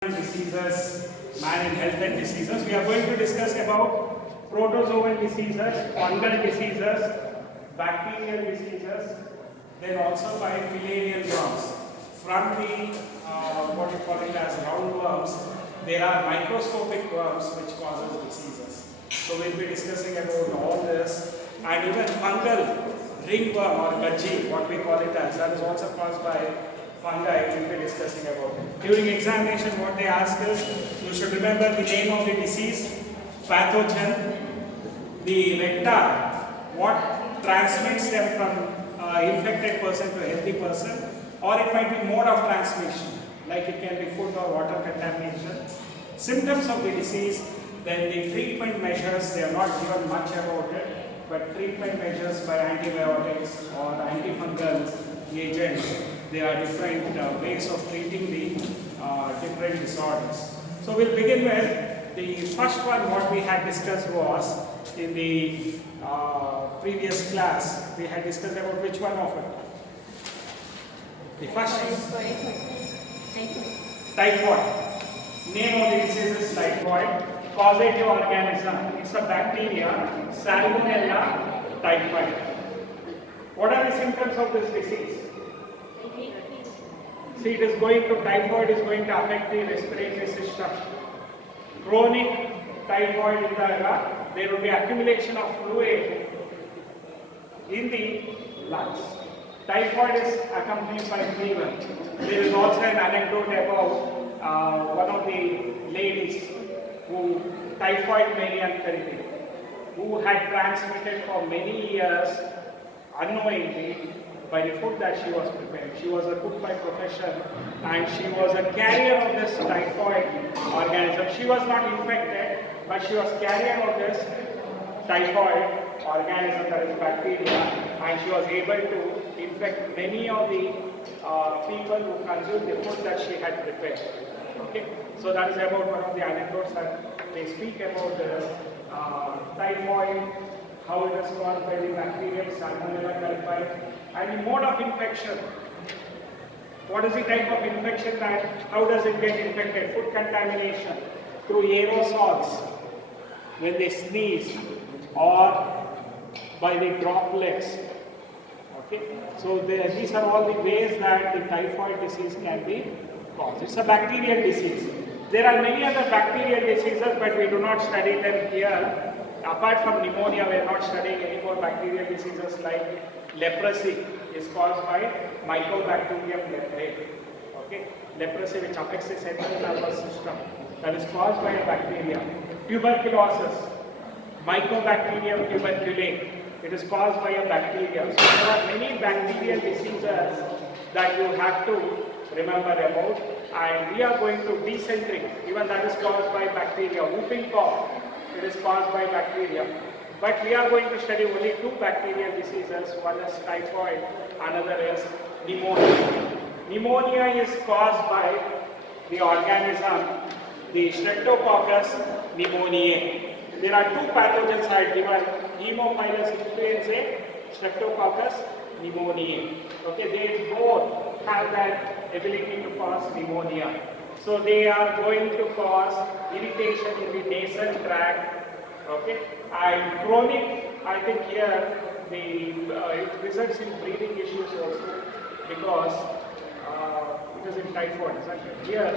Diseases, man in health and diseases. We are going to discuss about protozoal diseases, fungal diseases, bacterial diseases, then also by filarial worms. From the what we call it as roundworms, there are microscopic worms which causes diseases. So we'll be discussing about all this, and even fungal ringworm or gaji, what we call it as, that is also caused by fungi. We'll be discussing about it. During examination, what they ask is, you should remember the name of the disease, pathogen, the vector, what transmits them from infected person to a healthy person, or it might be mode of transmission, like it can be food or water contamination. Symptoms of the disease, then the treatment measures, they are not given much about it, but treatment measures by antibiotics or antifungal agents. There are different ways of treating the different disorders. So we'll begin with the first one. What we had discussed was in the previous class, we had discussed about which one of it? The first is typhoid. Name of the disease is typhoid. Causative organism, it's a bacteria, Salmonella typhi. What are the symptoms of this disease? See, typhoid is going to affect the respiratory system. Chronic typhoid in there will be accumulation of fluid in the lungs. Typhoid is accompanied by fever. There is also an anecdote about one of the ladies who typhoid mania, who had transmitted for many years unknowingly by the food that she was preparing. She was a cook by profession and she was a carrier of this typhoid organism. She was not infected, but she was carrier of this typhoid organism, that is bacteria, and she was able to infect many of the people who consumed the food that she had prepared. Okay, so that is about one of the anecdotes that they speak about the typhoid, how it is caused by the bacterium Salmonella typhi, and the mode of infection. What is the type of infection that, how does it get infected? Food contamination through aerosols when they sneeze or by the droplets. Okay, so these are all the ways that the typhoid disease can be caused. It's a bacterial disease. There are many other bacterial diseases, but we do not study them here. Apart from pneumonia, we are not studying any more bacterial diseases like leprosy is caused by Mycobacterium leprae. Okay, leprosy which affects the central nervous system, that is caused by a bacteria. Tuberculosis, Mycobacterium tuberculate, it is caused by a bacteria. So there are many bacterial diseases that you have to remember about, and we are going to dysentery, even that is caused by bacteria. Whooping cough, it is caused by bacteria. But we are going to study only two bacterial diseases. One is typhoid, another is pneumonia. Pneumonia is caused by the organism, the Streptococcus pneumoniae. There are two pathogens I had given, Haemophilus influenzae, Streptococcus pneumoniae. Okay, they both have that ability to cause pneumonia. So they are going to cause irritation in the nasal tract. Okay, and chronic, I think here it results in breathing issues also, because it is in typhoid. Here,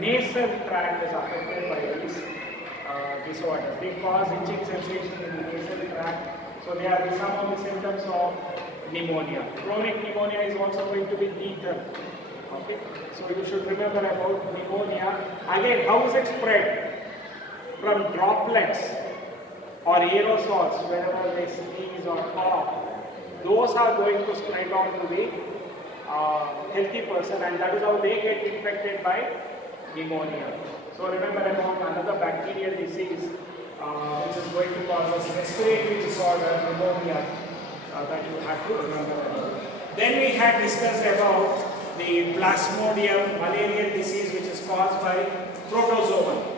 nasal tract is affected by these disorders. They cause itching sensation in the nasal tract. So they are some of the symptoms of pneumonia. Chronic pneumonia is also going to be lethal. Okay, so you should remember about pneumonia. Again, how is it spread? From droplets or aerosols, whenever they sneeze or cough. Those are going to spread on to the healthy person, and that is how they get infected by pneumonia. So remember about another bacterial disease which is going to cause us respiratory disorder, pneumonia, that you have to remember about. Then we had discussed about the Plasmodium malarial disease, which is caused by protozoa.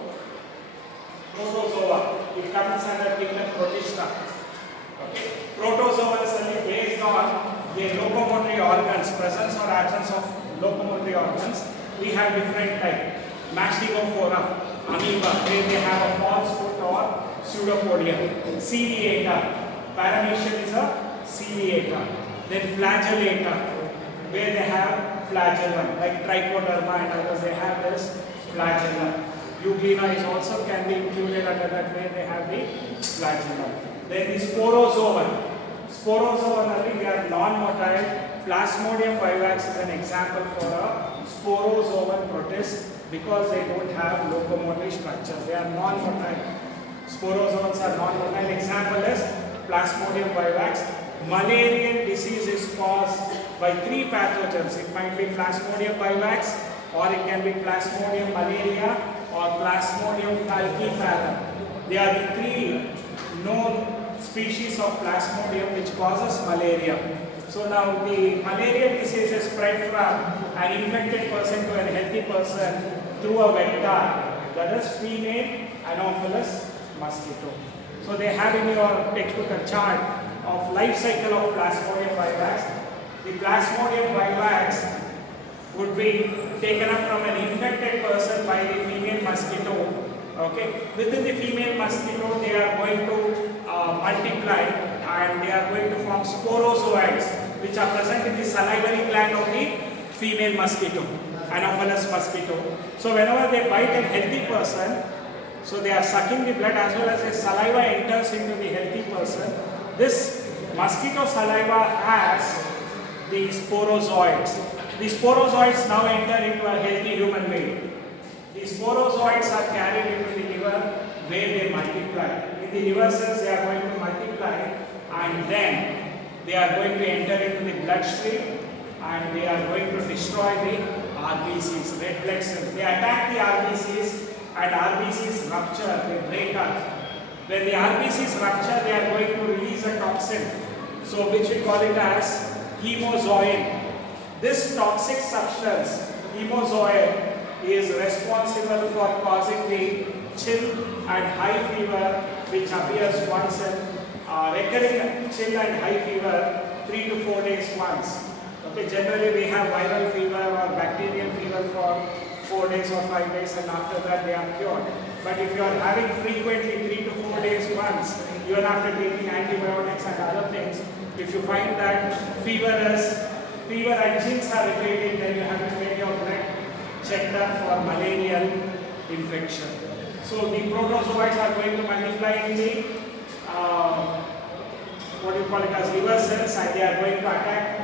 It comes under kingdom Protista. Okay. Protozoa is only based on the locomotory organs, presence or absence of locomotory organs. We have different types. Mastigophora, amoeba, where they have a false foot or pseudopodium. Ciliata, paramecium is a ciliata. Then flagellata, where they have flagellum, like trichoderma and others, they have this flagellum. Euglena is also can be included under that, where they have the flagellum. Then the sporozoan. Sporozoan, they are non-motile. Plasmodium vivax is an example for a sporozoan protist because they don't have locomotory structures. They are non-motile. Sporozoans are non-motile. Example is Plasmodium vivax. Malarian disease is caused by 3 pathogens. It might be Plasmodium vivax, or it can be Plasmodium malaria, or Plasmodium falciparum. They are the 3 known species of Plasmodium which causes malaria. So now the malarial disease is spread from an infected person to a healthy person through a vector, that is female Anopheles mosquito. So they have in your textbook a chart of life cycle of Plasmodium vivax. The Plasmodium vivax would be taken up from an infected person by the female mosquito. Okay, within the female mosquito, they are going to multiply and they are going to form sporozoites, which are present in the salivary gland of the female mosquito, Anopheles mosquito. So whenever they bite a healthy person, so they are sucking the blood as well as the saliva enters into the healthy person. This mosquito saliva has the sporozoites. The sporozoites now enter into a healthy human being. The sporozoites are carried into the liver where they multiply. In the liver cells they are going to multiply and then they are going to enter into the bloodstream and they are going to destroy the RBCs, red blood cells. They attack the RBCs and RBCs rupture, they break up. When the RBCs rupture, they are going to release a toxin, so which we call it as hemozoin. This toxic substance, hemozoin, is responsible for causing the chill and high fever which appears once in recurring chill and high fever 3 to 4 days once. Okay, generally we have viral fever or bacterial fever for 4 days or 5 days and after that they are cured. But if you are having frequently 3 to 4 days once, even after taking antibiotics and other things, if you find that fever and chills are repeating, then you have to get your blood checked up for malarial infection. So the protozoites are going to multiply in the what you call it as liver cells, and they are going to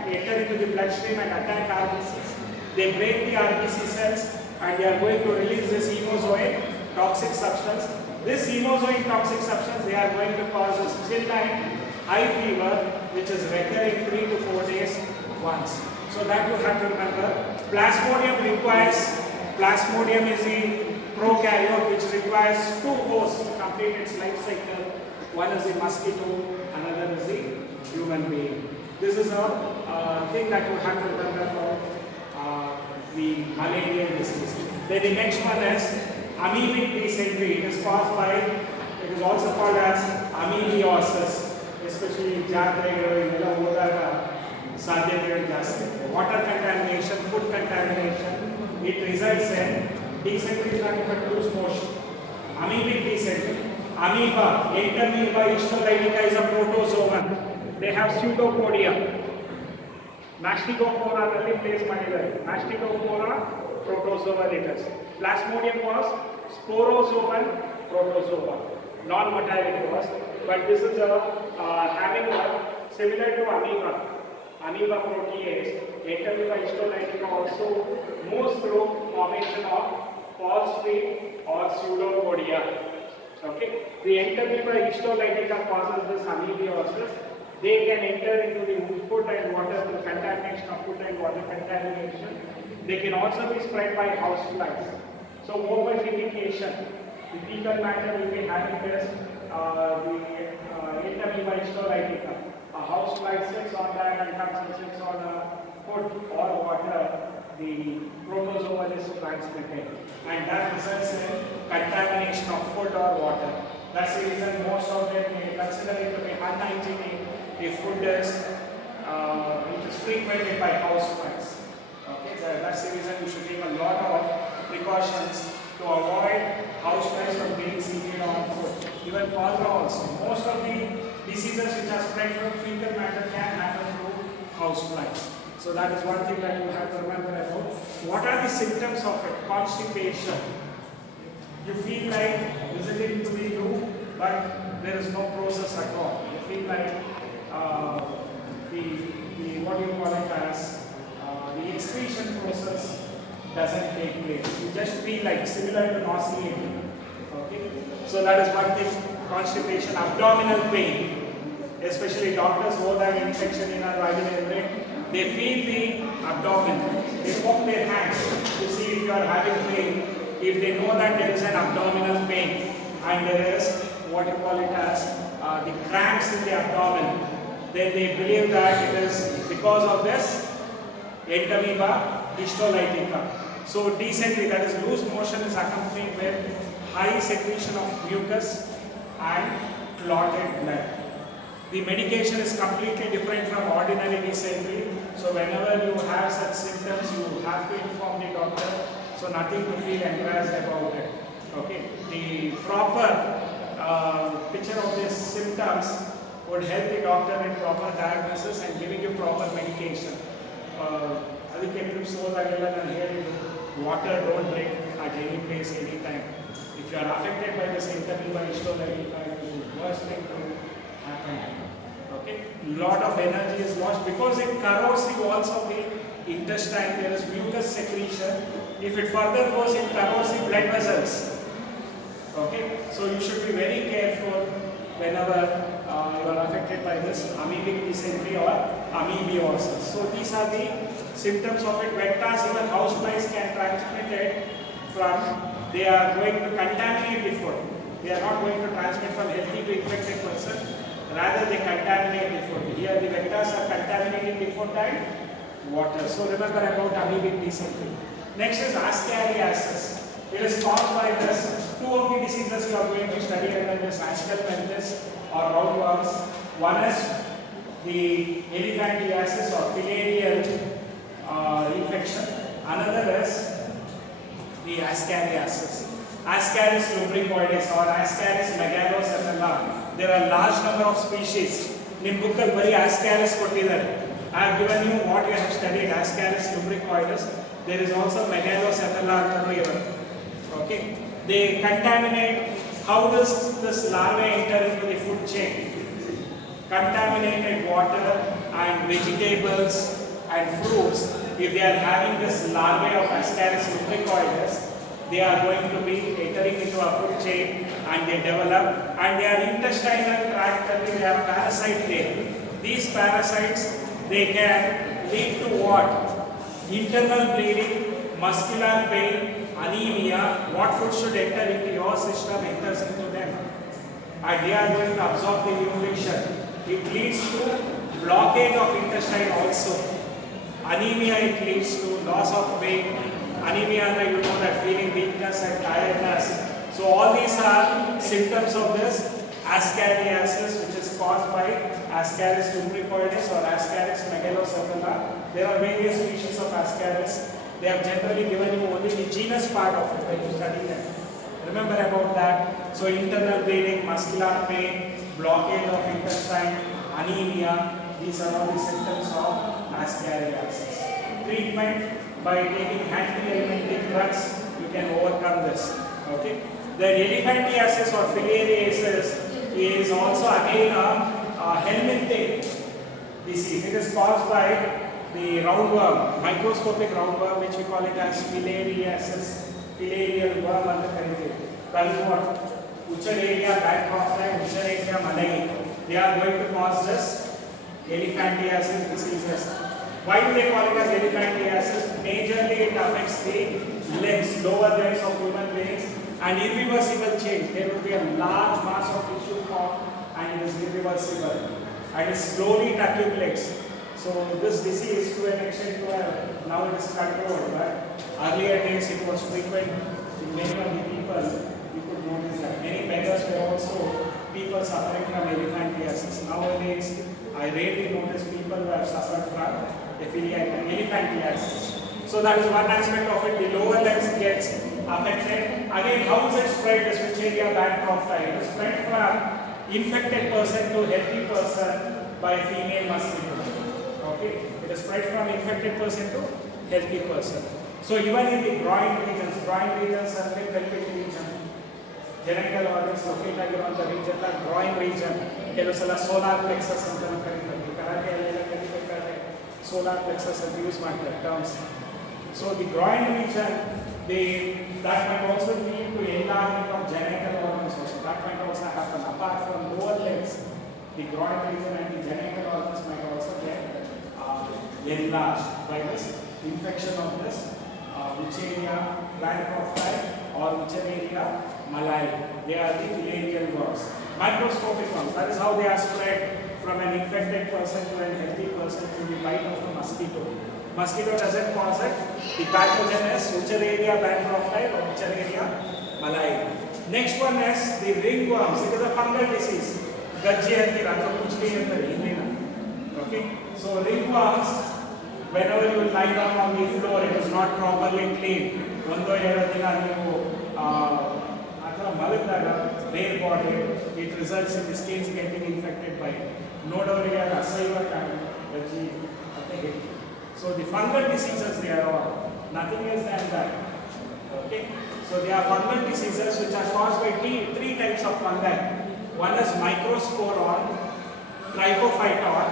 enter into the bloodstream and attack RBCs. They break the RBC cells and they are going to release this hemozoin toxic substance. This hemozoin toxic substance, they are going to cause a chill and high fever which is recurring 3 to 4 days once. So that you have to remember. Plasmodium is the prokaryote which requires 2 hosts to complete its life cycle. One is the mosquito, another is the human being. This is a thing that you have to remember for the malarial disease. Then the next one is amoebic dysentery. It is caused by, it is also called as amoebiosis, especially water contamination, food contamination. It results in dysentery is nothing but loose motion. Amoebic dysentery. Amoeba, entamoeba histolytica is a protozoan. They have pseudopodia. Mastigophora ನಲ್ಲಿ place ಮಾಡಿದ್ದಾರೆ. Mastigophora protozoa it is. Plasmodium was sporozoan protozoa. Non-motile it was, but this is having a similar to amoeba. Amoeba protease. Entamoeba histolytica also moves through formation of false feet or pseudopodia. Okay, the entamoeba histolytica causes this amoebiosis. They can enter into the food and water through contamination of food and water contamination. They can also be spread by houseflies. So overfecation, the fecal matter will be having this, the entamoeba histolytica. A housefly sits on that and comes and sits on food or water. The protozoa is transmitted, and that results in contamination of food or water. That's the reason most of them consider it to be unhygienic if food is which is frequented by houseflies. Okay, that's the reason you should take a lot of precautions to avoid houseflies from being seated on food. Even cholera also. Most of the diseases which are spread from fecal matter can happen through houseflies. So that is one thing that you have to remember about. What are the symptoms of it? Constipation. You feel like visiting to the loo, but there is no process at all. You feel like the what do you call it as the excretion process doesn't take place. You just feel like similar to nauseating. Okay, so that is one thing. Constipation, abdominal pain, especially doctors who have infection in our vaginal. They feel the abdomen. They poke their hands to see if you are having pain. If they know that there is an abdominal pain and there is what you call it as the cramps in the abdomen, then they believe that it is because of this entamoeba histolytica. So dysentery, that is loose motion, is accompanied with high secretion of mucus and clotted blood. The medication is completely different from ordinary dysentery. So whenever you have such symptoms, you have to inform the doctor. So nothing to feel embarrassed about it. Okay. The proper picture of these symptoms would help the doctor in proper diagnosis and giving you proper medication. Water don't drink at any place, anytime. If you are affected by this entamoeba histolytica, it is the worst thing to happen. Okay, lot of energy is lost because it corrodes the walls of the intestine. There is mucus secretion. If it further goes, it corrodes the blood vessels. Okay, so you should be very careful whenever you are affected by this amoebic dysentery or amoebiosis. So these are the symptoms of it. Vectors, even houseflies can transmit it from. They are going to contaminate the food. They are not going to transmit from healthy to infected person. Rather, they contaminate the food. Here, the vectors are contaminating the food and water. So, remember about amoebic dysentery. Next is ascariasis. It is caused by this. Two of the diseases you are going to study under this ascariasis or roundworms. One is the elephantiasis or filarial infection. Another is the ascariasis. Ascaris lubricoides or Ascaris megalocephala. There are large number of species. Nimbukkal bari Ascaris kottidare. I have given you what you have studied, Ascaris lubricoides. There is also megalocephala here. Okay. They contaminate. How does this larvae enter into the food chain? Contaminated water and vegetables and fruits. If they are having this larvae of Ascaris lubricoides, they are going to be entering into a food chain and they develop, and their intestinal tract, they have parasite there. These parasites, they can lead to what? Internal bleeding, muscular pain, anemia. What food should enter into your system enters into them, and they are going to absorb the nutrition. It leads to blockage of intestine also. Anemia, it leads to loss of weight. Anemia, you know that feeling weakness and tiredness. So all these are symptoms of this ascariasis, which is caused by Ascaris lubricoides or Ascaris megalocephala. There are various species of Ascaris. They have generally given you only the genus part of it when you study them. Remember about that. So internal bleeding, muscular pain, blockage of intestine, anemia. These are all the symptoms of ascariasis. Treatment by taking anti-emetic drugs, you can overcome this. Okay. The elephantiasis or filariasis is also again a helminthic disease. It is caused by the roundworm, microscopic roundworm, which we call it as filariasis, filarial worm and the Uchararia, Bacteria, Uchararia, Malay. They are going to cause this elephantiasis diseases. Why do they call it as elephantiasis? Majorly it affects the legs, lower legs of human beings, and irreversible change. There will be a large mass of tissue formed and it is irreversible. And it slowly accumulates. So this disease to an extent now it is controlled, but earlier days it was frequent in many of the people. You could notice that many beggars were also people suffering from elephantiasis. Nowadays I rarely notice people who have suffered from elephantiasis. So that is one aspect of it. The lower legs gets affected. Again, how is it spread? This which area band profile? It is spread from infected person to healthy person by female mosquito. Okay, it is spread from infected person to healthy person. So even in the groin regions and the pelvic region, genital organs locate around the region, the groin region, ಕೆಲವು solar plexus ಅಂತ ಕರೀತಾರೆ. ಕರಾಟೆಯಲ್ಲೆಲ್ಲ ಕಲಿಬೇಕಾದ್ರೆ solar plexus ಅಂತ use ಮಾಡ್ತಾರೆ terms. So the groin region, that might also lead to enlargement of genital organs also. That might also happen. Apart from lower legs, the groin region and the genital organs might also get enlarged by this infection of this Wuchereria brachyprophyte or Wuchereria malayi. They are the filarial worms. Microscopic ones. That is how they are spread from an infected person to a healthy person through the bite of a mosquito. Mosquito doesn't cause it. The pathogen is Wuchereria brachyprophyte or Wuchereria malayi. Next one is the ringworms. It is a fungal disease. Gajji antir athwa kuchli anತಾರೆ ಹಿಂದಿನ. Okay. So ringworms, whenever you lie down on the floor, it is not properly cleaned. ಒಂದು ಎರಡು ದಿನ ನೀವು ಅಥವಾ ಮಲಗಿದಾಗ bare body, it results in the skins getting infected by it. ನೋಡೋರಿಗೆ ಅದು ಅಸಹ್ಯ ಗಜ್ಜಿ ಅಂತ ಹೇಳ್ತೀವಿ. So the fungal diseases, they are all nothing else than that. Okay. So they are fungal diseases which are caused by three types of fungi. One is microsporon, trichophyton,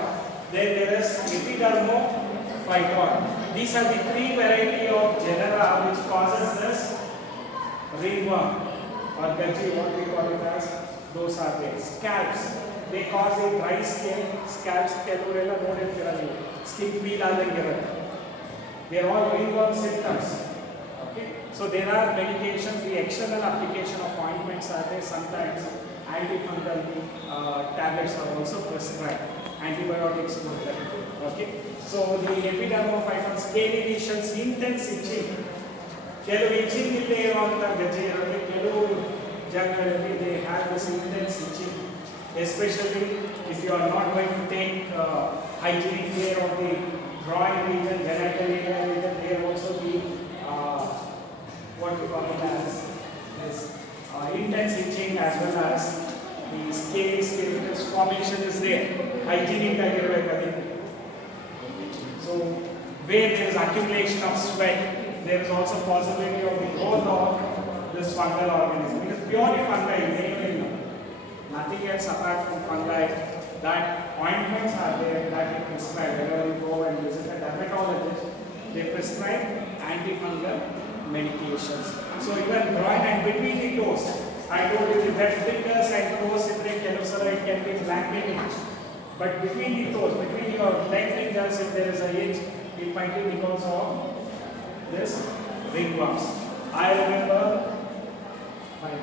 then there is epidermophyton. These are the three variety of genera which causes this ringworm or gajji, what we call it as. Those are the scalps. They cause a dry skin. Scalps ಕೆಲವರೆಲ್ಲ ನೋಡಿರ್ತೀರ ನೀವು, skin peel ಆದಂಗೆ ಇರುತ್ತೆ. They are all ringworm symptoms. Okay. So there are medications. The external application of ointments are there. Sometimes antifungal tablets are also prescribed. Antibiotics not there. Okay. So the epidermophyton, scaly lesions, intense itching. ಕೆಲವು itching ಇಲ್ಲದೆ ಇರುವಂತ ಗಜ್ಜಿ ಇರುತ್ತೆ. ಕೆಲವು ಜನರಲ್ಲಿ they have this intense itching. Especially if you are not going to take hygienic care of the groin region, genital area region, there also be what we call it as this intense itching as well as the scaly skin formation is there. Hygienic ಆಗಿರಬೇಕು. So where there is accumulation of sweat, there is also possibility of the growth of this fungal organism. It is purely fungi. Nothing else apart from fungi. That ointments are there that you prescribe. Whenever you go and visit a dermatologist, they prescribe antifungal medications. So even groin and between the toes, I told you the wet fingers and toes, it can be black itch. But between the toes, between your leg fingers, if there is a itch, it might be because of this ringworms. I remember. Fine.